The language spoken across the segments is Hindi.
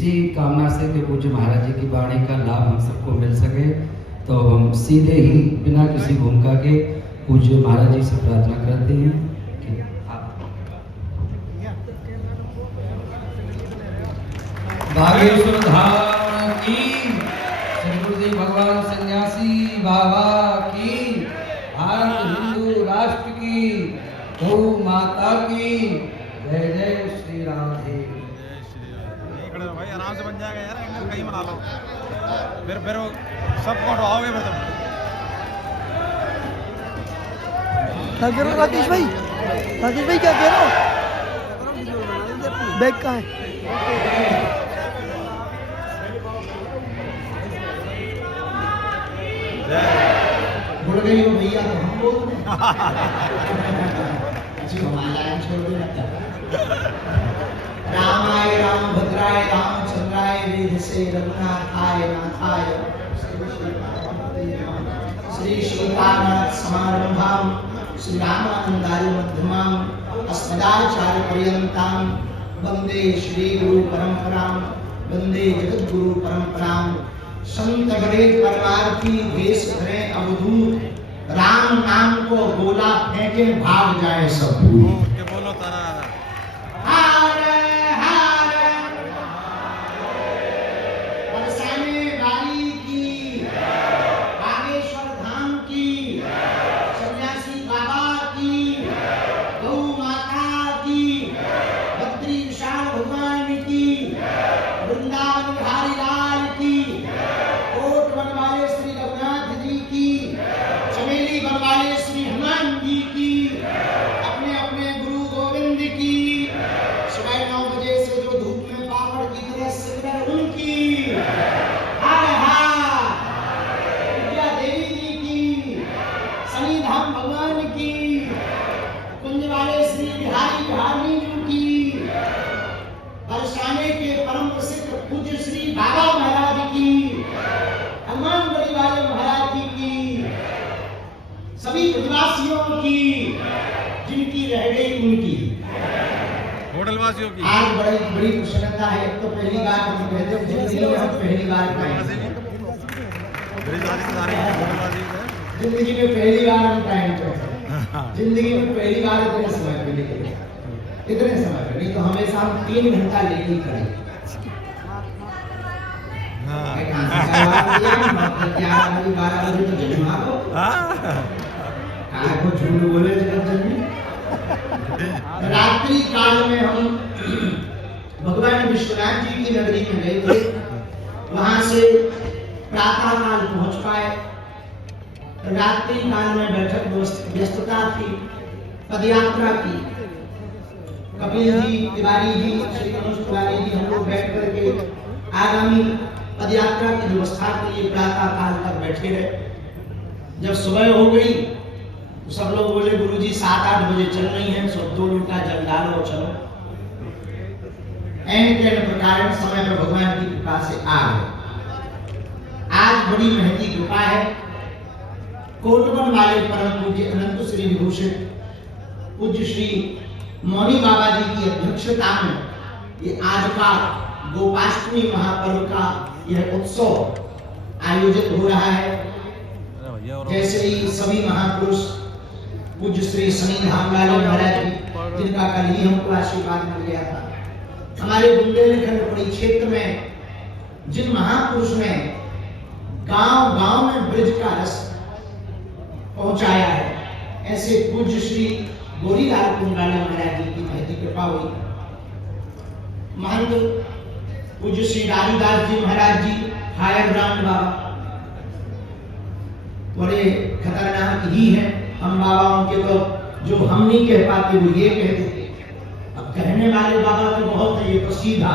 इसी कामना से कि पूज्य महाराज जी की वाणी का लाभ हम सबको मिल सके, तो हम सीधे ही बिना किसी भूमिका के पूज्य महाराज जी से प्रार्थना करते हैं कि आप बागेश्वर धाम की, श्री गुरुदेव भगवान सन्यासी बाबा की, भारत हिंदू राष्ट्र की, गौ माता की जय। जय श्री राधे। भाई आराम से बन जाएगा यार, एंगल कहीं बना लो, फिर सबको उठाओगे फिर क्या कह रहे हो राकेश भाई? राकेश भाई क्या कह रहे हो? बैग कहाँ है? मुड़ गई हो भैया तो हम बोल छोड़ दे। रामाय रामभद्राय रामचंद्राय वेधसे रघुनाथाय नाथाय श्री सीतानाथ समारंभाम श्री रामानंदाय मध्यमाम अस्मदाचार्य पर्यंताम वंदे श्री गुरु परंपराम वंदे जगत गुरु परंपराम। संत बड़े परमार्थी वेश धरे अवधूत, राम नाम को गोला फेंके भाग जाए सब। बोलो तारा होटलवासियों की आज बड़ी प्रसन्नता है। एक तो पहली बार हम कहते हैं जिंदगी में हम पहली बार जिंदगी में पहली बार हम टाइम पे, जिंदगी में पहली बार इतने समय पे निकले, इतने समय पे, नहीं तो हमेशा हम 3 घंटा लेट ही करें। क्या 12 बजे तो जन्मा को को झूठ बोले रात्रि काल में हम भगवान विश्वनाथ जी की नगरी में गए थे। वहां से प्रातः काल पहुंच पाए। रात्रि काल में बैठक व्यस्तता थी, पदयात्रा की। कपिल जी, तिवारी जी, श्री मनोज तिवारी जी, हम लोग बैठ करके आगामी पदयात्रा की व्यवस्था के लिए प्रातः काल तक बैठे रहे। जब सुबह हो गई तो सब लोग बोले गुरुजी 7-8 बजे चल रही हैं, सो 2 लोटा जल डालो चलो। प्रकार समय पर भगवान की कृपा से आ गए। आज बड़ी महती कृपा है। कोटवन वाले परम पूज्य अनंत श्री विभूषित पूज्य श्री मौनी बाबा जी की अध्यक्षता में ये आज का गोपाष्टमी महापर्व का यह उत्सव आयोजित हो रहा है। जैसे ही सभी महापुरुष पूज्य श्री शनि धाम वाले महाराज जी, जिनका कल ही हमको आशीर्वाद मिल गया था, हमारे बुंदेलखंड परिक्षेत्र में जिन महापुरुष ने गांव-गांव में ब्रज का रस पहुंचाया है, ऐसे पूज्य श्री गोरीलाल कुंडाला महाराज जी की महती कृपा हुई। महंत पूज्य श्री राजूदास जी महाराज जी हायर ब्रांड बाबा बड़े खतरनाक ही हैं। हम बाबाओं के तो जो हम नहीं कह पाते वो ये कह देते। अब कहने वाले बाबा तो बहुत है, ये तो सीधा।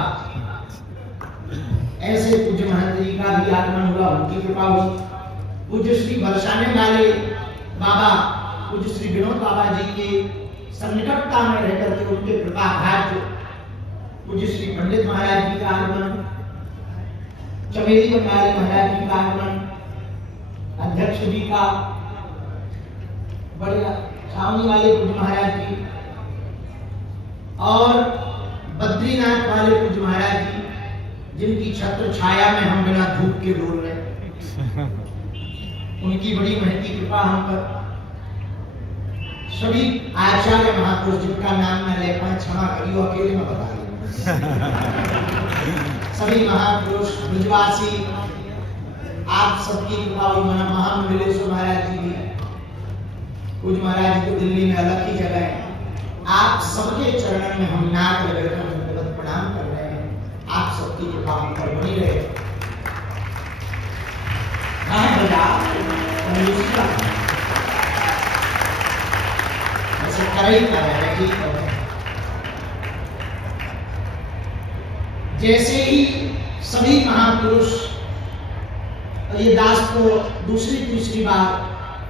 ऐसे पूज्य महंत जी का भी आगमन हुआ, उनकी कृपा हुई। पूज्य श्री बरसाने वाले बाबा पूज्य श्री विनोद बाबा जी के सन्निकटता में रह करके उनके कृपा भाग्य पूज्य श्री पंडित महाराज जी का आगमन, चमेली बंगाली महाराज जी का आगमन, अध्यक्ष जी का, बड़े छावनी वाले पूज्य महाराज जी और बद्रीनाथ वाले पूज्य महाराज जी जिनकी छत्र छाया में हम बिना धूप के डोल रहे, उनकी बड़ी महती कृपा हम पर। सभी आचार्य महापुरुष जिनका नाम मैं ले पाए क्षमा करियो, अकेले में बता दूं। सभी महापुरुष ब्रजवासी, आप सबकी कृपा हुई। मना महामंडलेश्वर महाराज जी भी, कुछ महाराज जी को दिल्ली में अलग ही जगह है। आप सबके चरणों में हम नाक लगाकर दंडवत प्रणाम कर रहे हैं। आप सबकी कृपा हम पर बनी रहे। ऐसे कर ही कर रहे हैं, ठीक है। जैसे ही सभी महापुरुष ये दास को दूसरी बार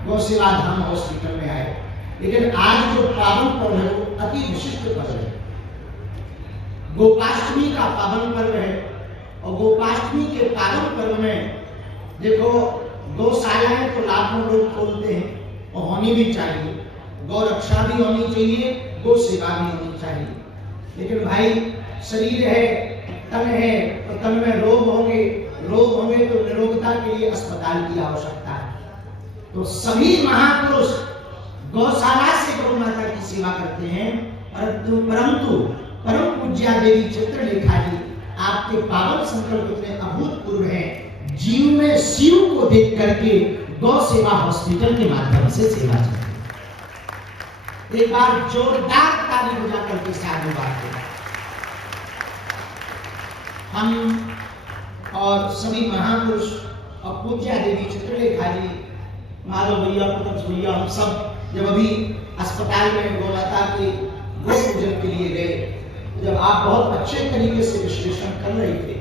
गौ सेवा धाम हॉस्पिटल में आए, लेकिन आज जो पावन पर्व है वो अति विशिष्ट पर्व है। गोपाष्टमी का पावन पर्व है और गोपाष्टमी के पावन पर्व में देखो, गौशालाएं तो लाखों लोग खोलते हैं और होनी भी चाहिए, गौ रक्षा भी होनी चाहिए, गौ सेवा भी होनी चाहिए। लेकिन भाई शरीर है, तन है, तो तन में रोग होंगे तो निरोगता के लिए अस्पताल की आवश्यकता है। तो सभी महापुरुष गौशाला से गौ माता की सेवा करते हैं, परंतु परम पूज्या देवी चित्रलेखा जी, आपके पावन संकल्प इतने अभूतपूर्व हैं। जीव में शिव को देख करके गौ सेवा हॉस्पिटल के माध्यम से सेवा चलती। एक बार जोरदार ताली बजा करके साधुवाद करें। हम और सभी महापुरुष और पूज्या देवी चित्रलेखा जी, माधव भैया, पुतक्ष भैया, हम सब जब अभी अस्पताल में गौ माता के गौ पूजन के लिए गए, जब आप बहुत अच्छे तरीके से विश्लेषण कर रहे थे,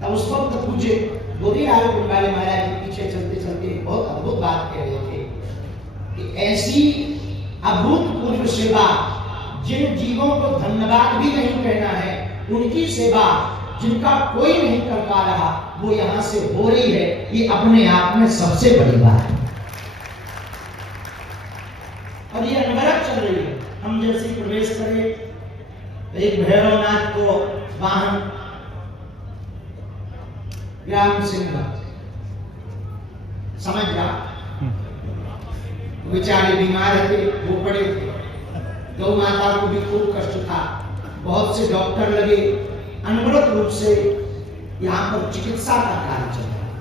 तब उस वक्त पूज्य बोधीलाल कुंडाले महाराज जी पीछे चलते चलते बहुत अद्भुत बात कह रहे थे कि ऐसी अभूतपूर्व सेवा, जिन जीवों को धन्यवाद भी नहीं कहना है, उनकी सेवा जिनका कोई नहीं कर पा रहा, वो यहां से हो रही है। ये अपने आप में सबसे बड़ी बात है और ये अनवरत चल रही है। हम जैसे प्रवेश करें, एक भैरवनाथ को वाहन ग्राम सिंह समझ जा, बेचारे बीमार थे, वो पड़े थे, गौ माता को भी खूब कष्ट था, बहुत से डॉक्टर लगे, अनवरत रूप से यहाँ पर चिकित्सा का कार्य चल रहा है।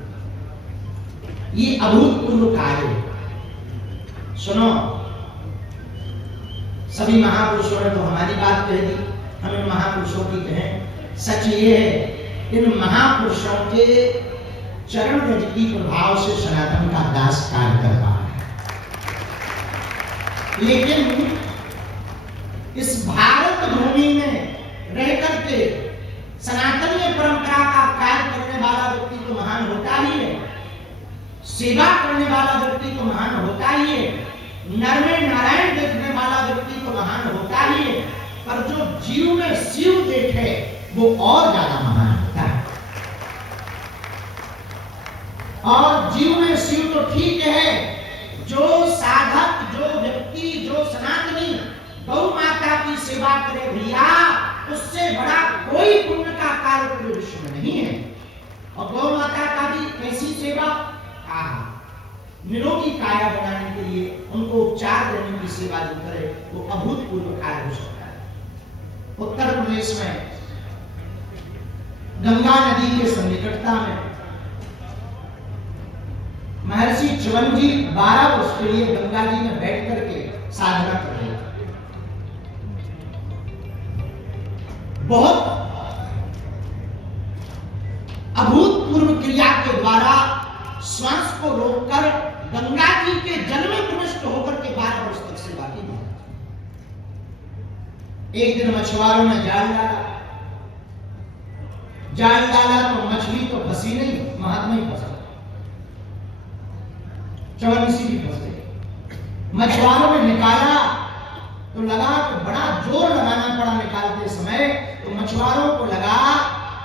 ये अभूतपूर्व कार्य है। सुनो, सभी महापुरुषों ने तो हमारी बात कह दी, हम इन महापुरुषों की कहें। सच ये है, इन महापुरुषों के चरण रज की प्रभाव से सनातन का दास कार्य कर रहा है। लेकिन इस भारत भूमि में रह करके सनातनीय परंपरा का कार्य करने वाला व्यक्ति तो महान होता ही है, सेवा करने वाला व्यक्ति तो महान होता ही है, नर में नारायण देखने वाला व्यक्ति तो महान होता ही है, पर जो जीव में शिव देखे वो और ज्यादा महान होता है। और जीव में शिव तो ठीक है, जो साधक, जो व्यक्ति, जो सनातनी गौ माता की सेवा करे भैया, उससे बड़ा कोई पुण्य का कार्य पूरे विश्व में नहीं है। और गौ माता का भी कैसी सेवा, निरोगी काया बनाने के लिए उनको उपचार देने की सेवा जो करे, वो अभूतपूर्व कार्य हो सकता है। उत्तर प्रदेश में गंगा नदी के सन्निकटता में महर्षि च्यवन जी 12 वर्ष के लिए गंगा जी में बैठ करके साधना कर रहे थे। बहुत अभूतपूर्व क्रिया के द्वारा श्वास को रोककर गंगा जी के जल में प्रविष्ट होकर के 12 वर्ष तक सेवा की। एक दिन मछुआरों ने जाल डाला तो मछली तो फंसी नहीं, महात्मा ही फंसा, च्यवन ऋषि भी फंस गए। मछुआरों ने निकाला तो लगा कि बड़ा जोर लगाना पड़ा निकालते समय, तो मछुआरों को लगा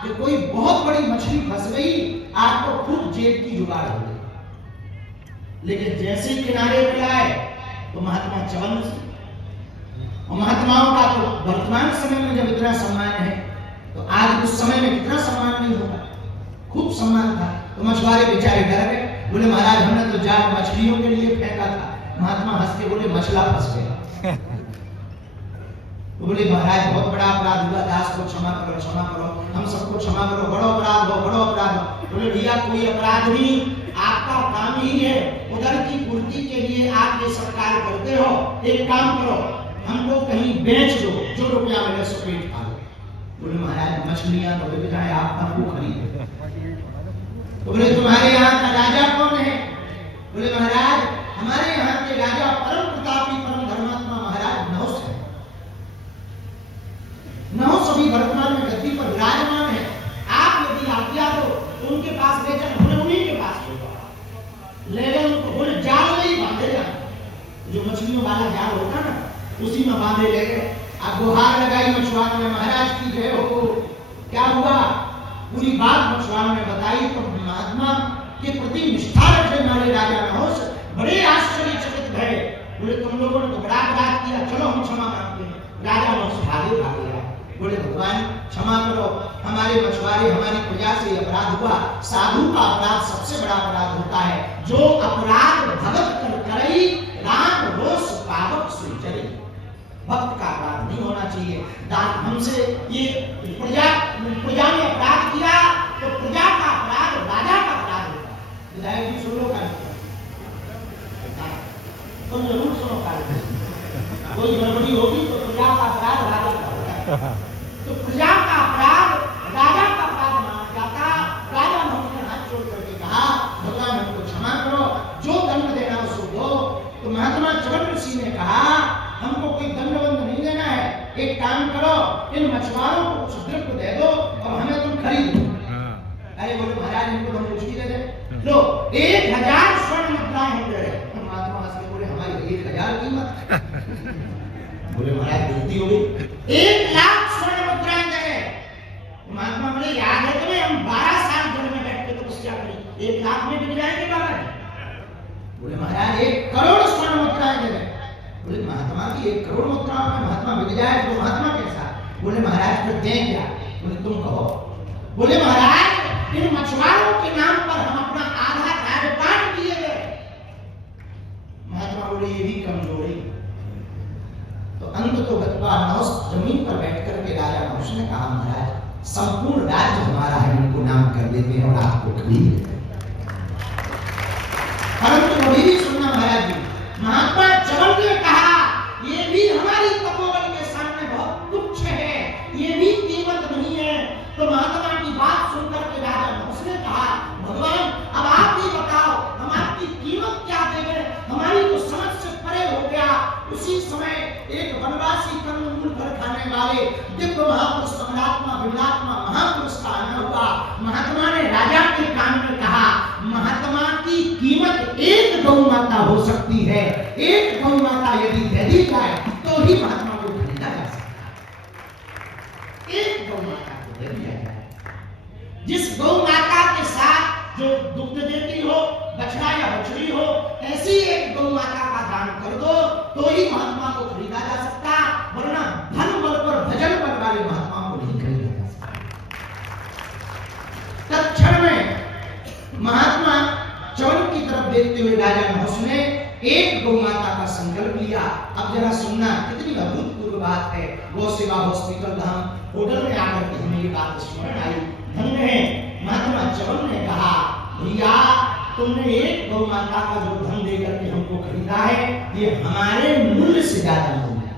कि कोई बहुत बड़ी मछली फंस गई, आज तो खूब जेब की जुगाड़ हो गई। लेकिन जैसे ही किनारे पे आए तो महात्मा च्यवन, और महात्माओं का तो वर्तमान समय में जब इतना सम्मान है, तो आज उस समय में कितना सम्मान नहीं होगा, खूब सम्मान था। तो मछुआरे बेचारे डर गए, बोले महाराज हमने तो जाल मछलियों के लिए फेंका था। महात्मा हंस के बोले मछला फंस गया। तो बोले महाराज बहुत बड़ा अपराध हुआ, दास को क्षमा करो, क्षमा करो, हम सबको क्षमा करो, बड़ो अपराध हो, बड़ो अपराध हो। बोले भैया कोई अपराध नहीं, आपका काम ही है उधर की पूर्ति के लिए आप ये सरकार करते हो। एक काम करो, हमको कहीं बेच दो, जो रुपया मिले सो पेट खा लो। बोले महाराज मछलियां तो बिक जाए, आप हमको खरीदो। तो बोले तुम्हारे यहाँ का राजा कौन है? बोले महाराज हमारे यहाँ के राजा परम प्रतापी परम धर्मात्मा महाराज नहुष है। नहुष अभी वर्तमान में गद्दी पर विराजमान है। आप यदि आज्ञा दो तो उनके पास ले जाए, बोले उन्हीं के पास ले गए उनको। बोले जाल में ही बांधे जाए, जो मछलियों वाला जाल होता ना उसी में बांधे ले गए। अब गुहार लगाई मछुआरों ने, महाराज की जय हो। क्या हुआ पूरी बात मछुआरों ने बताई। तो महात्मा के प्रति निष्ठा रखने वाले राजा नहुष बड़े आश्चर्यचकित भये। बोले तुम लोगों ने तो बड़ा अपराध किया, चलो हम क्षमा मांगते हैं। राजा नहुष भागे भागे आए, बोले भगवान क्षमा करो, हमारे मछुआरे हमारी प्रजा से अपराध हुआ। साधु का अपराध सबसे बड़ा अपराध होता है, जो अपराध भगत कर करई राम रोष पावक सुचरी। भक्त का अपराध नहीं होना चाहिए। हमसे ये प्रजा ने अपराध किया तो प्रजा का अपराध राजा का अपराध होता है। विधायक जी सुनो का तुम जरूर सुनो का, कोई गड़बड़ी होगी तो प्रजा का अपराध राजा का होता है। तो प्रजा का अपराध राजा का अपराध माना जाता। राजा ने हाथ जोड़ करके कहा भगवान हमको क्षमा करो, जो दंड देना उसको दो। तो महात्मा चवन ऋषि ने कहा हमको कोई दंडवंद नहीं देना है, एक काम करो इन मछुआरों को कुछ द्रव्य दे दो और हमें तुम खरीद लो। अरे बोले महाराज इनको हम कुछ भी दे दे, लो 1000 स्वर्ण मुद्राएं हम दे रहे। महात्मा हंस के बोले हमारी 1000 कीमत। बोले महाराज गलती हो गई, 1 लाख स्वर्ण मुद्राएं दे रहे। महात्मा बोले याद है तुम्हें हम 12 साल जल में बैठ के तपस्या करी, 1 लाख में बिक जाएंगे महाराज। बोले महाराज 1 करोड़ स्वर्ण मुद्राएं दे रहे। बोले महात्मा की 1 करोड़ मुद्राओं में महात्मा बिक जाए तो महात्मा कैसा? बोले महाराज फिर दें क्या? बोले तुम कहो। बोले महाराज इन मछुआरों के नाम पर हम अपना आधा राजपाट दिए गए। महात्मा बोले ये भी कमजोरी। तो अंत तो गतवा नहुष जमीन पर बैठ करके राजा नहुष ने कहा महाराज संपूर्ण राज्य हमारा है, इनको नाम कर देते हैं और आपको खरीद लेते हैं। परंतु वही भी सुनना महाराज जी, महात्मा चवन ने कहा ये भी हमारी तपोबल के सामने बहुत तुच्छ है, ये भी कीमत नहीं है। तो महात्मा की बात सुनकर के राजा नहुष ने कहा भगवान अब आप ही बताओ हम आपकी कीमत क्या देंगे, हमारी तो समझ से परे हो गया। उसी समय एक वनवासी कंदमूल भर खाने वाले दिव्य महापुरुष कमलात्मा विमलात्मा महापुरुष का आना हुआ। महात्मा ने राजा के कान में कहा महात्मा की कीमत 1 गौ माता हो सकती है, 1 गौ माता यदि दे दी जाए तो ही महात्मा को खरीदा जा सकता है। 1 गौ माता को दे दिया जाए, जिस गौ माता के साथ जो दुग्ध देती हो, बछड़ा या बछड़ी हो, ऐसी 1 गौ माता का दान कर दो तो ही महात्मा को खरीदा जा सकता, वरना धन बल पर भजन बल वाले महात्मा को नहीं खरीदा जा सकता। तत्क्षण में महात्मा चवन की तरफ देखते हुए राजा नहुष ने 1 गौ माता का संकल्प लिया। अब जरा सुनना कितनी अभूतपूर्व बात है। गौ सेवा हॉस्पिटल धाम होटल में आकर के हमें ये बात स्मरण आई। धन्य है महात्मा चवन ने कहा भैया तुमने 1 गौ माता का जो धन देकर के हमको खरीदा है ये हमारे मूल्य से ज्यादा मूल्य है,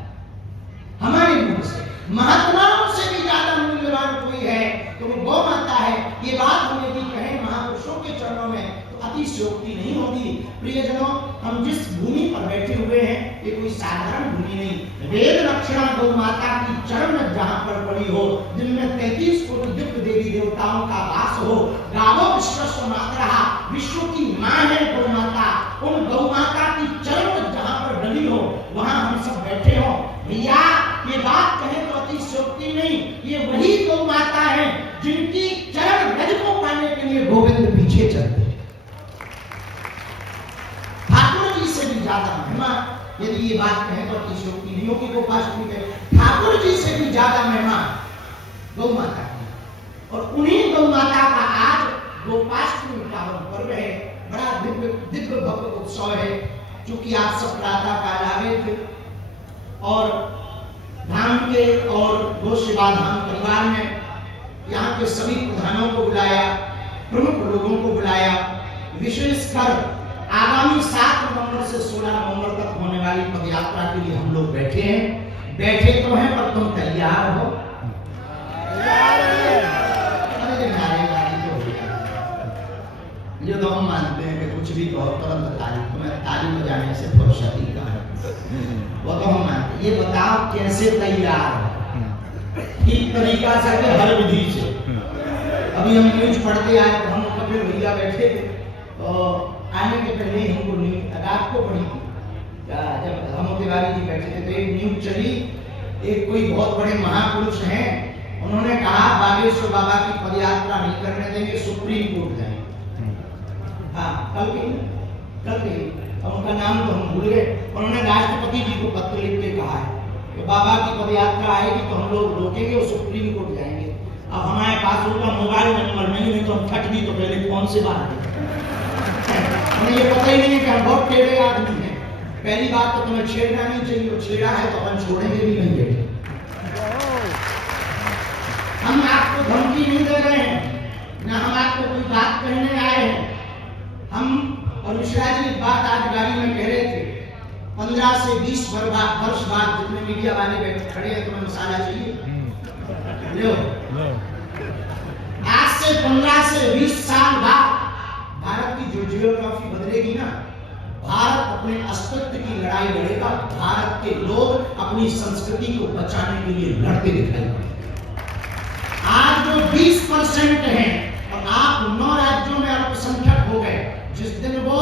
हमारे मूल्य से, महात्माओं से भी ज्यादा मूल्यवान कोई है तो वो गौ माता है। ये बात हम यदि कहें महापुरुषों के चरणों में तो अतिशयोक्ति नहीं होगी। प्रियजनों हम जिस भूमि पर बैठे हुए हैं ये कोई साधारण भूमि नहीं, वेद रक्षणा गौ माता की चरण जहां पर पड़ी हो, जिनमें 33 कोटि दिव्य देवी देवताओं का वास हो, गावो विश्वस्व मातरहा, विश्व की मां है गौ माता, उन गौ माता की चरण जहां पर डली हो वहां हम सब बैठे हो। भैया ये बात कहें तो अतिशयोक्ति नहीं, ये वही गौ माता है जिनकी चरण रज को पाने के लिए गोविंद पीछे चलते। ठाकुर जी से भी ज्यादा महिमा, यदि ये बात कहें तो अतिशयोक्ति नहीं होगी। गोपाष्टमी में ठाकुर जी से भी ज्यादा महिमा गौ माता की। और उन्हीं गौ माता का आज गोपाष्टमी पावन पर्व है, बड़ा दिव्य दिव्य भव्य उत्सव है, क्योंकि आप सब प्रातः काल आ गए थे और धाम के और गो सेवा धाम परिवार ने यहाँ के सभी प्रधानों को बुलाया, प्रमुख लोगों को बुलाया। विशेषकर आगामी 7 नवंबर से 16 नवंबर तक होने वाली पदयात्रा के लिए हम लोग बैठे हैं। बैठे तो हैं पर तुम तैयार हो? ये तो हम मानते हैं कि कुछ भी कहो तुरंत ताली, तुम्हें ताली बजाने से फुर्सत ही कहाँ, वो तो हम मानते हैं। ये बताओ कैसे तैयार हो? ठीक तरीका से कि हर विधि से। अभी हम न्यूज पढ़ते आए तो हम कपिल भैया बैठे थे, तो आने के पहले ही हमको न्यूज रात को पढ़ी थी, जब हम तिवारी जी बैठे थे तो एक न्यूज चली, एक कोई बहुत बड़े महापुरुष हैं, उन्होंने कहा बागेश्वर बाबा की पदयात्रा नहीं करने देंगे, सुप्रीम कोर्ट जाएंगे। हाँ, कल के अब उनका नाम तो हम भूल गए। उन्होंने राष्ट्रपति जी को पत्र लिख के कहा है कि बाबा की पदयात्रा आएगी तो हम लोग रोकेंगे और सुप्रीम कोर्ट जाएंगे। अब हमारे पास उनका मोबाइल नंबर नहीं तो हम फट भी तो पहले फोन से बात करें। हमें ये पता ही नहीं है कि हम बहुत टेढ़े आदमी हैं। पहली बात तो तुम्हें छेड़ना नहीं चाहिए, वो छेड़ा है तो अपन छोड़ेंगे भी नहीं बेटे। हम आपको धमकी नहीं दे रहे हैं, ना हम आपको कोई बात कहने आए हैं। हम और मिश्रा जी एक बात आज गाड़ी में कह रहे थे, 15 से 20 वर्ष बाद जितने मीडिया वाले बैठे खड़े हैं, तुम्हें मसाला चाहिए लो। आज से 15 से 20 साल बाद भारत की जो जियोग्राफी बदलेगी ना, भारत अपने अस्तित्व की लड़ाई लड़ेगा। भारत के लोग अपनी संस्कृति को बचाने के लिए लड़ते दिखाई पड़ेंगे। आज जो 20% हैं और आप 9 राज्यों में अल्पसंख्यक हो गए, जिस दिन वो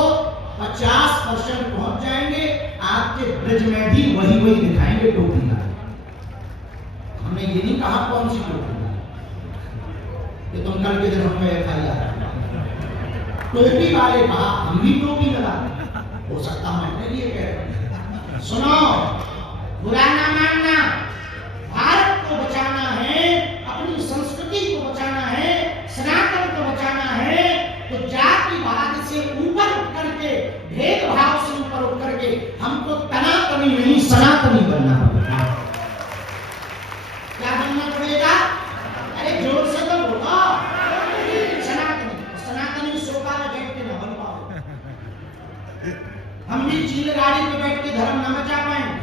50% पहुंच जाएंगे, आपके ब्रज में भी वही दिखाएंगे टोपी ना। हमने ये नहीं कहा कौन सी टोपी ना, कि तुम कल के दिन हमें FIR टोपी वाले कहा हम भी टोपी लगा, हो सकता मैंने ये कह रहा। सुनो, बुरा ना मानना, भारत को बचाना है, अपनी संस्कृति को बचाना है, सनातन को बचाना है, तो जातिवाद से ऊपर उठ करके, भेदभाव से ऊपर उठ करके हमको तनातनी नहीं सनातनी बनना पड़ेगा। क्या बनना पड़ेगा? अरे जोर से तो बोलो। सनातनी सोफा में बैठ के न बन पाओ। हम भी चील गाड़ी पे बैठ के धर्म न बचा पाएंगे।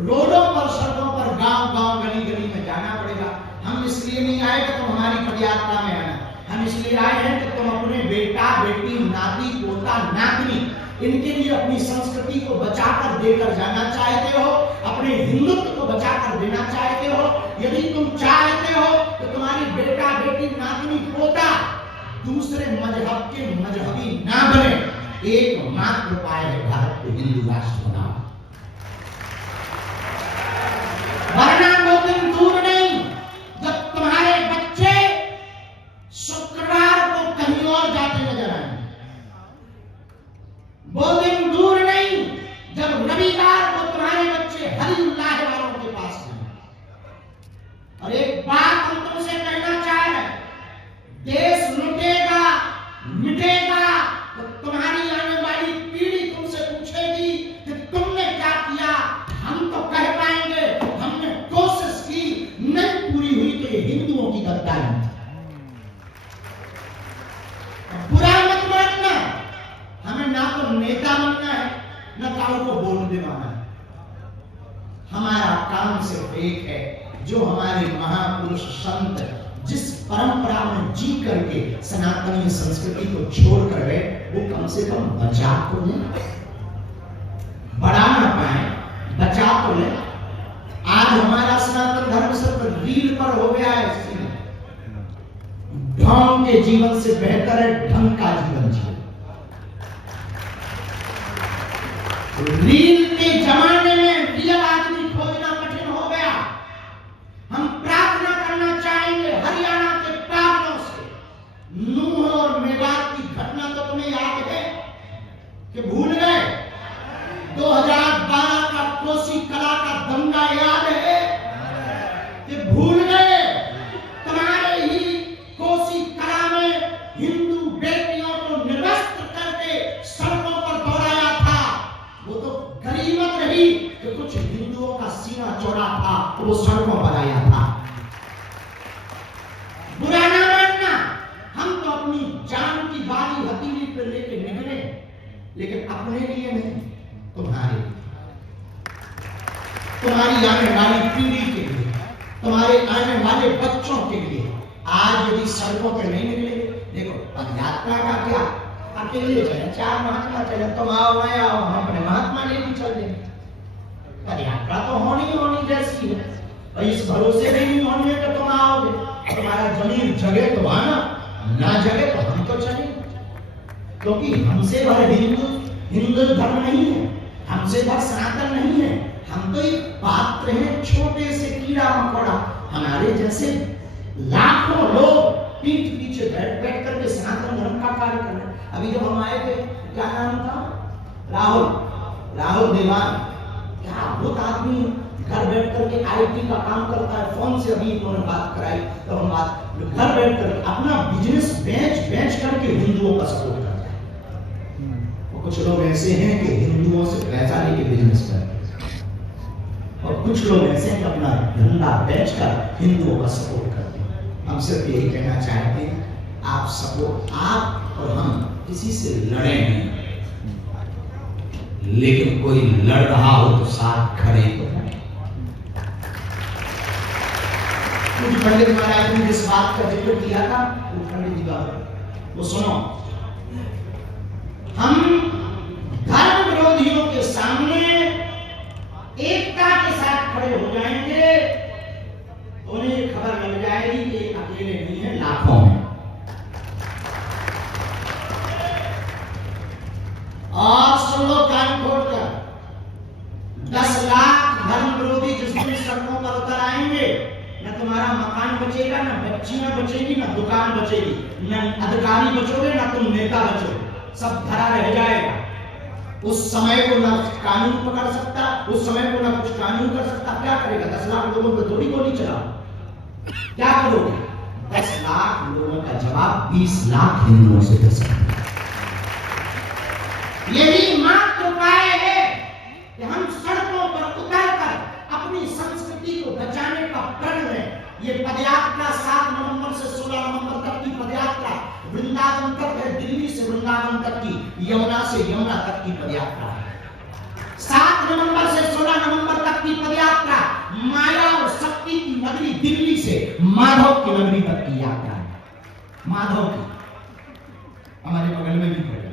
रोडों पर, सड़कों पर, गांव गली गली में जाना पड़ेगा। हम इसलिए नहीं आए कि तुम हमारी पदयात्रा में आना, हम इसलिए आए हैं कि तुम अपने बेटा बेटी, नाती पोता नातनी, इनके लिए अपनी संस्कृति को बचाकर देकर जाना चाहते हो, अपने हिंदुत्व को बचाकर देना चाहते हो। यदि तुम चाहते हो कि तुम्हारी बेटा बेटी नातनी पोता दूसरे मजहब के मजहबी ना बने, एकमात्र उपाय है भारत को हिंदू राष्ट्र बनाओ। वरना वो दिन दूर नहीं जब तुम्हारे बच्चे शुक्रवार को कहीं और जाते नजर आएंगे। वो दिन दूर नहीं जब रविवार को तुम्हारे बच्चे हरिउल्लाह वालों के पास आएंगे। और एक बात हम तुमसे कहना चाह रहे हैं, देश लुटेगा मिटेगा तो तुम्हारी आने वाली पीढ़ी तुमसे पूछेगी कि तुमने क्या किया। हम तो कह पाएंगे हमने कोशिश की, नहीं पूरी हुई तो ये हिंदुओं की गद्दारी थी। बुरा मत मानना, हमें ना तो नेता बनना है न कारों को वोट दिलाना है। हमारा काम सिर्फ एक है, जो हमारे महापुरुष संत जिस परंपरा में जी करके सनातनी संस्कृति को छोड़ कर गए, वो कम से कम बचा तो ले, बढ़ा ना पाए, बचा तो ले। आज हमारा सनातन धर्म सिर्फ रील पर हो गया है। ढोंग के जीवन से बेहतर है ढंग का जीवन जियो। रील के जमाने में रियल आदमी खोजना कठिन हो गया। हम प्रार्थना करना चाहेंगे हरियाणा के पावनों से, नूह और मेवात की घटना तो तुम्हें याद है कि भूल गए? 2012 का कोसी कला का दंगा याद है कि भूल गए? अपने लिए नहीं, तुम्हारे लिए, तुम्हारी आने वाली पीढ़ी के लिए, तुम्हारे आने वाले बच्चों के लिए। आज यदि सड़कों पे नहीं निकले, देखो पदयात्रा का क्या, अकेले चले, 4 महात्मा चले, तुम आओ मैं आओ, हम अपने महात्मा ले भी चल देंगे। पदयात्रा तो होनी जैसी है, और इस भरोसे भी नहीं होनी है कि तुम आओगे, तुम्हारा जमीन जगे तो आना, ना जगे तो हम तो चलेंगे। क्योंकि हमसे भर हिंदू धर्म नहीं है, हमसे भर सनातन नहीं है। हम तो एक पात्र हैं, छोटे से कीड़ा मकोड़ा। हमारे जैसे लाखों लोग पीठ पीछे बैठ करके सनातन धर्म का कार्य कर रहे हैं। अभी जब हम आए थे, क्या नाम था, राहुल देवान, क्या अद्भुत आदमी, घर बैठ करके आईटी का काम करता है। फोन से अभी उन्होंने बात कराई, तो हम बात, घर बैठ कर अपना बिजनेस बेच करके हिंदुओं का सपोर्ट करता है। कुछ लोग ऐसे हैं कि हिंदुओं से पैसा लेके बिजनेस करते हैं, और कुछ लोग ऐसे हैं कि अपना धंधा बेचकर हिंदुओं का सपोर्ट करते हैं। हम सिर्फ यही कहना चाहते हैं, आप सपोर्ट, आप और हम किसी से लड़े नहीं, लेकिन कोई लड़ रहा हो तो साथ खड़े तो हैं। कुछ पंडित महाराज ने जिस बात का जिक्र किया था, वो पंडित जी का वो सुनो। हम धर्म विरोधियों के सामने एकता के साथ खड़े हो जाएंगे, उन्हें खबर लग जाएगी कि अकेले नहीं है, लाखों हैं। और सुन लो कान खोलकर, 10 लाख धर्म विरोधी जिस दिन सड़कों पर उतर आएंगे, न तुम्हारा मकान बचेगा, न बच्चियां बचेगी, न दुकान बचेगी, न अधिकारी बचोगे, न तुम नेता बचोगे, सब धरा रह जाएगा। उस समय को ना कानून पकड़ सकता, उस समय को ना कुछ कानून कर सकता। क्या करेगा? 10 लाख लोगों पर थोड़ी गोली चलाओ, क्या करोगे? 10 लाख लोगों का जवाब 20 लाख हिंदुओं से दे सकते। यही मात्र उपाय है कि हम सड़कों पर उतरकर अपनी संस्कृति को बचाने का प्रण लें। ये पदयात्रा 7 नवंबर से 16 नवंबर तक की पदयात्रा वृंदावन तक है, दिल्ली से वृंदावन तक की, यमुना से यमुना तक की पदयात्रा है। 7 नवंबर से 16 नवंबर तक की पदयात्रा माया और शक्ति की नगरी दिल्ली से माधव की नगरी तक की यात्रा है। माधव की हमारे बगल में भी पड़े,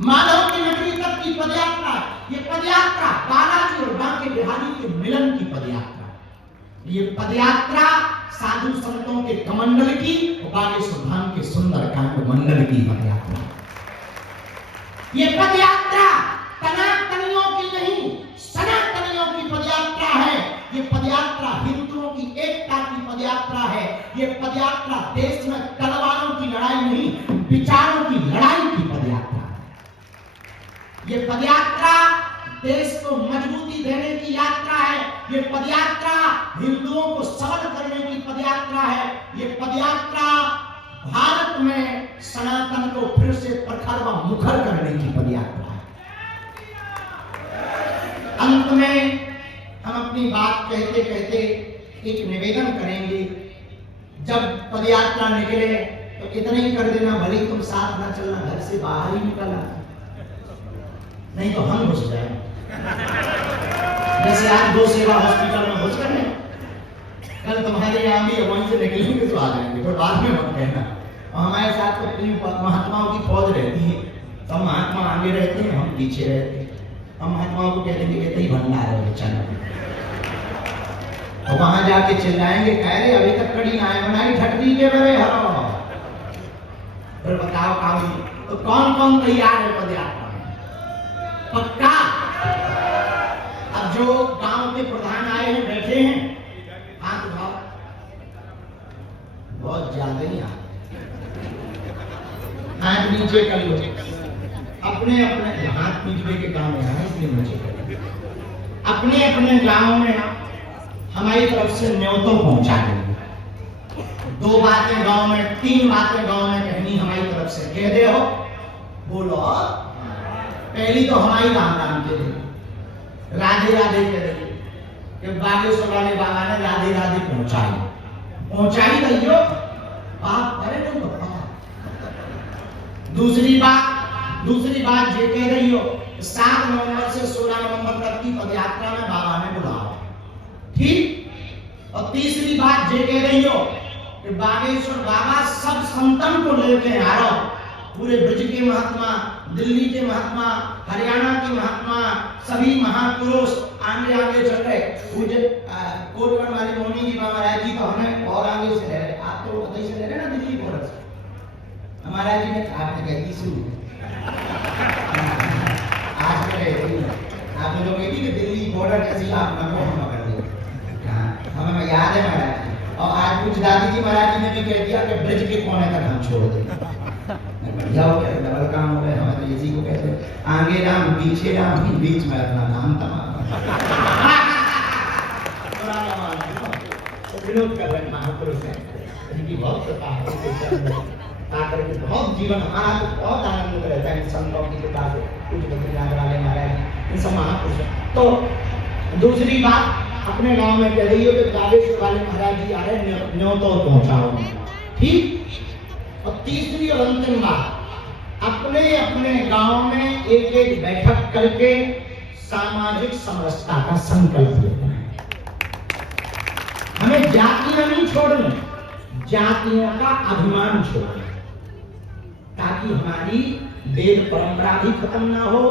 माधव की नगरी तक की पदयात्रा। ये पदयात्रा बालाजी और बांके बिहारी के मिलन की पदयात्रा। ये पदयात्रा साधु संतों के कमंडल की और बागेश्वर धाम के सुंदर कांड मंडल की पदयात्रा। ये पदयात्रा सनातनियों की नहीं, सनातनियों की पदयात्रा है। ये पदयात्रा हिंदुओं की एकता की पदयात्रा है। ये पदयात्रा देश में तलवारों की लड़ाई नहीं, विचारों की लड़ाई की पदयात्रा है। ये पदयात्रा देश को मजबूती देने की यात्रा है। ये पदयात्रा हिंदुओं को सबल करने की पदयात्रा है। ये पदयात्रा भारत में सनातन को फिर से प्रखर व मुखर करने की पदयात्रा है। अंत में हम अपनी बात कहते कहते एक निवेदन करेंगे, जब पदयात्रा निकले तो इतना ही कर देना, भले तुम साथ ना चलना, घर से बाहर ही निकलना, नहीं तो हम घुस जाए। जैसे आज 2 सेवा हॉस्पिटल में घुस गए, कल तुम्हारे यहाँ भी वहीं से निकलेंगे तो आ जाएंगे, तो बाद में मत कहना। और हमारे साथ तो महात्माओं की फौज रहती है, सब महात्मा आगे रहते हैं, हम पीछे रहते हैं। हम महात्माओं को कह देंगे कि भंडार है चलो, और वहां जाके चिल्लाएंगे, कह रहे अभी तक कड़ी ना है बनाई, ठट दीजिए मेरे हरो। फिर बताओ काम तो कौन कौन तैयार है पदयात्रा पक्का? अब जो गांव के प्रधान आए हैं, बैठे हैं, हाथ उठाओ, बहुत ज्यादा ही हाथ नीचे कर लो, अपने अपने हाथ नीचे के गांव में आए, इसलिए नीचे कर लो। अपने अपने गांव में हमारी तरफ से न्योतों पहुंचा देंगे। 2 बातें गांव में, 3 बातें गांव में कहनी हमारी तरफ से, कह दे हो, बोलो। पहली तो हमारी राम राम के लिए राधे राधे करेंगे कि बागेश्वर वाले बाबा ने राधे राधे पहुंचाई भैया, बात करे नहीं तो। दूसरी बात दूसरी बात ये कह रही हो 7 नवंबर से 16 नवंबर तक की पदयात्रा में बाबा ने बुलाओ, ठीक। और तीसरी बात ये कह रही हो कि बागेश्वर बाबा सब संतन को लेके आ रहा हो, पूरे ब्रज के महात्मा, दिल्ली के महात्मा, हरियाणा के महात्मा, सभी महापुरुष आगे आगे चल रहे। पूज्य कोटगढ़ वाली मोनी जी महाराज जी तो हमें और आगे से रह रहे, आप तो उधर से रह रहे ना दिल्ली बॉर्डर से। महाराज जी ने आपने कह दी शुरू आज में कहती आप लोग कहती कि दिल्ली बॉर्डर कैसी आप नमो हम कर दो, हमें याद है महाराज जी। और आज कुछ दादी जी महाराज जी ने भी कह दिया कि ब्रज के कोने तक हम छोड़ दें। बढ़िया हो गया, डबल काम हो गया। हमें तो इसी को कहते हैं आगे राम पीछे राम, बीच में अपना नाम तमाम। विनोद कर रहे महापुरुष हैं, इनकी बहुत कृपा है, आकर के बहुत जीवन हमारा तो बहुत आनंद रहता है इन संतों की कृपा से। कुछ बद्रीनाथ वाले महाराज इन सब महापुरुष। तो दूसरी बात अपने गांव में कह रही हो कि बागेश्वर वाले महाराज जी आ रहे, न्योता पहुंचाओ, ठीक। और तीसरी और अंतिम बात, अपने अपने गांव में एक एक बैठक करके सामाजिक समरसता का संकल्प लेना है। हमें जातियां नहीं छोड़नी, जातियों का अभिमान छोड़ना, ताकि हमारी वेद परंपरा भी खत्म ना हो,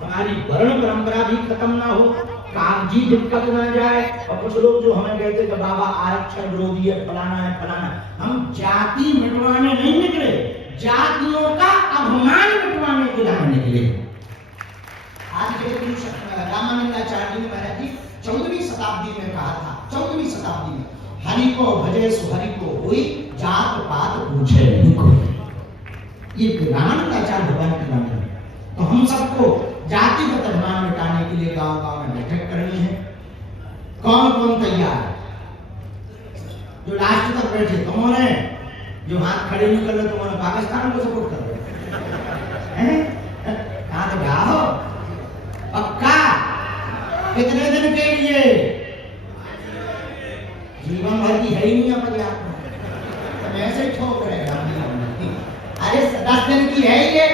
हमारी वर्ण परंपरा भी खत्म ना हो, कागजी दिक्कत ना जाए। और कुछ लोग जो हमें कहते कि बाबा आरक्षण विरोधी है, फलाना है फलाना। हम जाति मिटवाने नहीं निकले, जातियों का अभिमान मिटवाने के लिए निकले। आज रामानंदाचार्य जी महाराज जी 14वीं शताब्दी में कहा था, 14वीं शताब्दी में, हरि को भजे सो हरि को होई, जात पात पूछे नहीं कोई। ये रामानंदाचार्य भगवान की बात है। तो हम सबको जातिगत अभिमान मिटाने के लिए गांव गांव में बैठक करनी है। कौन कौन तैयार है? जो लास्ट तक बैठे तुम रहे, जो हाथ खड़े नहीं कर रहे तुम पाकिस्तान को सपोर्ट कर रहे हैं। कहां तो जाओ पक्का। कितने दिन के लिए? जीवन भर की है ही नहीं अपने आप में, तो ऐसे ठोक रहे। अरे 10 दिन की है ये,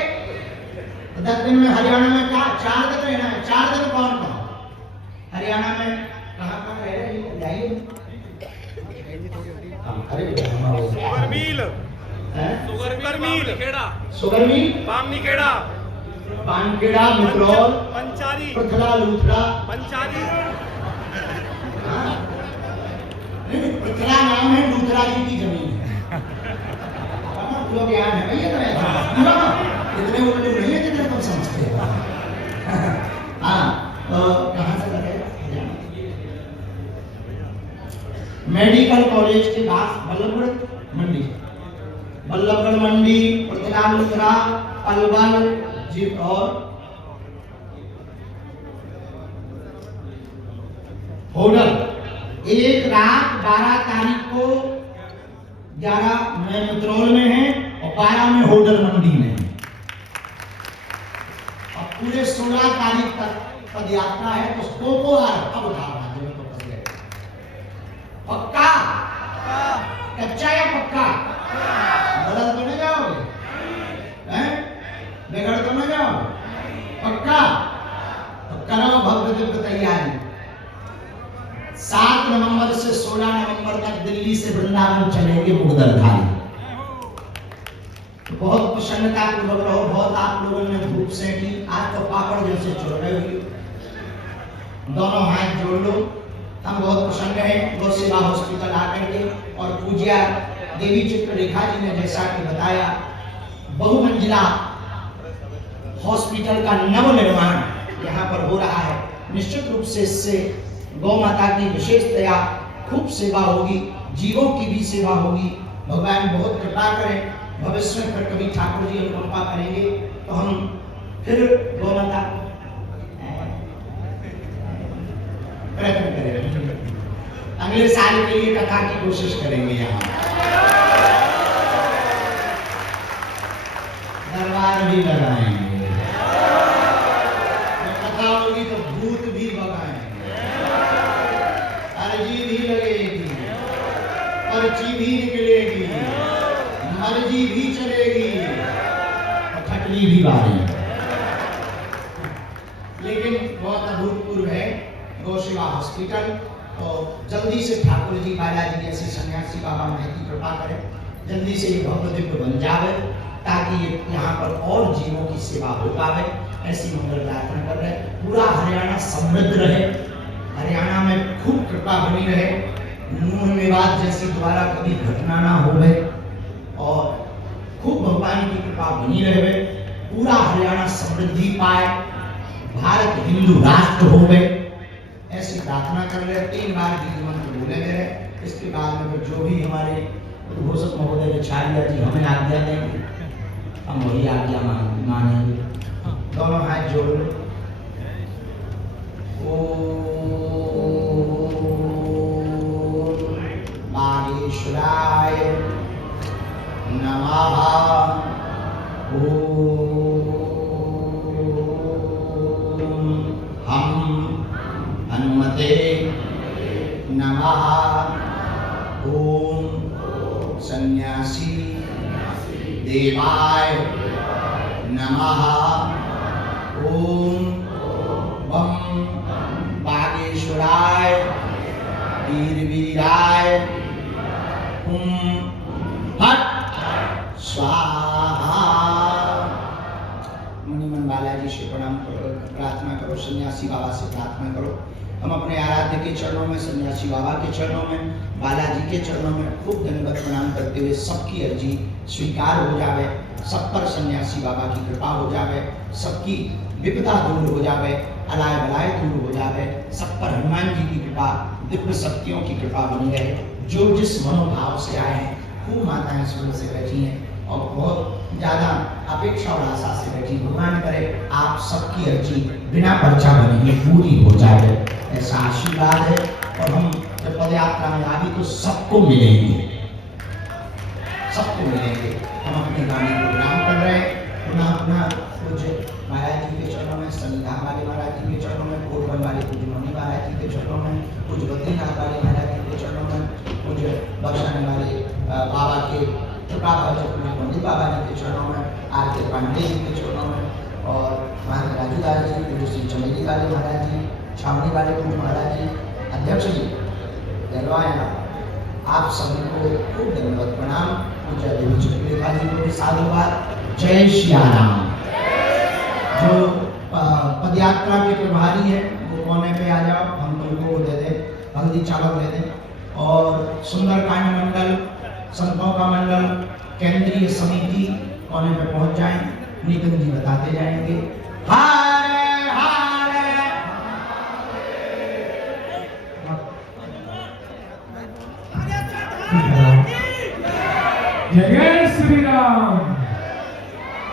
10 दिन में हरियाणा में क्या 4 दिन रहना है? 4 दिन कौन कौन? हरियाणा में कहां रह रहे हैं? जाइए sugar mill Khera, sugar mill Pamni Khera, पानखेड़ा, मित्रोल, Panchari, Prithla, Luthra, Panchari. Prithla नाम है लूथरा जी की जमीन है। लोग याद है भैया तो इतने उल्लू नहीं है जितने तुम समझते हो। हाँ, तो कहाँ से लगे? मेडिकल कॉलेज के पास बल्लभगढ़ मंडी, बल्लभगढ़ मंडी, पृथला, लूथरा, अलवर जी और होडल। एक रात 12 तारीख को 11 में मित्रोल में है और 12 में होडल मंडी में है। और पूरे 16 तारीख तक पद यात्रा है। तो को आ रहा अब उठा रहा है तो पक्का, कच्चा या पक्का? गलत तो नहीं जाओगे, बिगड़ तो नहीं जाओगे? पक्का? तो करो भव्य दिव्य तैयारी। 7 नवंबर से 16 नवंबर तक दिल्ली से वृंदावन चलेंगे मुगदरधारी। तो बहुत प्रसन्नता पूर्वक रहो। बहुत आप लोगों ने धूप से की, आज तो पापड़ जैसे चल रहे हो। दोनों हाथ जोड़ लो। हम बहुत प्रसन्न हैं गौ सेवा हॉस्पिटल आकर के। और पूज्या देवी चित्ररेखा जी ने जैसा कि बताया, बहुमंजिला हॉस्पिटल का नवनिर्माण यहाँ पर हो रहा है। निश्चित रूप से इससे गौ माता की विशेषतया खूब सेवा होगी, जीवों की भी सेवा होगी। भगवान बहुत कृपा करें। भविष्य में फिर कभी ठाकुर जी अनुकंपा करेंगे तो हम फिर गौ माता प्रयत्न करेंगे। अगले साल के लिए कथा की कोशिश करेंगे। यहाँ दरबार भी लगाएंगे, कथा होगी तो भूत भी भगाएंगे, अर्जी भी लगेगी, पर्ची भी निकलेगी, मर्जी भी चलेगी और खटली भी बारेगी। हॉस्पिटल। और जल्दी से ठाकुर जी बालाजी ऐसे सन्यासी बाबा महती कृपा करें, जल्दी से ये भव्य दिव्य बन जावे, ताकि ये यहाँ पर और जीवों की सेवा हो पावे। ऐसी मंगल प्रार्थना कर रहे हैं। पूरा हरियाणा समृद्ध रहे, हरियाणा में खूब कृपा बनी रहे, नूह मेवात जैसी दोबारा कभी घटना ना हो गए, और खूब भगवान की कृपा बनी रहे, पूरा हरियाणा समृद्धि पाए, भारत हिंदू राष्ट्र हो गए, ऐसी प्रार्थना कर रहे। 3 बार बीज मंत्र बोले गए। इसके बाद में जो भी हमारे उद्घोषक महोदय आचार्य जी हमें आज्ञा देंगे, हम वही आज्ञा मानेंगे। दोनों हाथ जोड़ लो। बागेश्वराय नमः। हम हनुमते नमः। ओम सन्यासी देवाय नमः। ओम बम बागेश्वराय वीरवीराय फट स्वाहा। मुनिमन बालाजी से प्रणाम करो, प्रार्थना करो, सन्यासी बाबा से प्रार्थना करो। हम अपने आराध्य के चरणों में, सन्यासी बाबा के चरणों में, बालाजी के चरणों में खूब धन्यवाद प्रणाम करते हुए सबकी अर्जी स्वीकार हो जावे, सब पर सन्यासी बाबा की कृपा हो जावे, सबकी विपदा दूर हो जावे, अलाय बलाय दूर हो जावे, सब पर हनुमान जी की कृपा, दिव्य शक्तियों की कृपा बनी रहे। जो जिस मनोभाव से आए हैं, खूब माताएं सुन से बैठी हैं और बहुत ज्यादा अपेक्षा और आशा से बैठी। भगवान करे आप सबकी अर्जी बिना पर्चा बने पूरी हो जाए, ऐसा आशीर्वाद है। और हम जब पद यात्रा में आगे तो सबको मिलेंगे, सबको मिलेंगे। हम अपने गाने को विराम कर रहे हैं। पुनः पूज्य महाराज जी के चरणों में, संविधान वाले महाराज जी के चरणों में, कोटवन वाले पूज्य मणि महाराज जी के चरणों में, पूज्य बद्रीनाथ वाले महाराज जी के चरणों में, पूज्य बख्शाने वाले बाबा के कृपा भाजक पंडित बाबा जी के चरणों में, आर के पांडे जी के चरणों में, और महाराज राजूदास जी, पूज्य श्री चमेली वाले महाराज जी, छावनी वाले पूज्य महाराज जी, अध्यक्ष जी दरवाया, आप सभी को खूब धन्यवाद प्रणाम। पूज्य देवी चुटलेखा जी को भी साधुवाद। जय श्री राम। जो पदयात्रा के प्रभारी है वो कोने पे आ जाओ, हम तुमको दे दे, हल्दी चावल दे दें। और सुंदरकांड मंडल, संतों का मंडल, केंद्रीय समिति कोने पे पहुंच जाएं, नितिन जी बताते जाएंगे। हरे हरे जय श्री राम।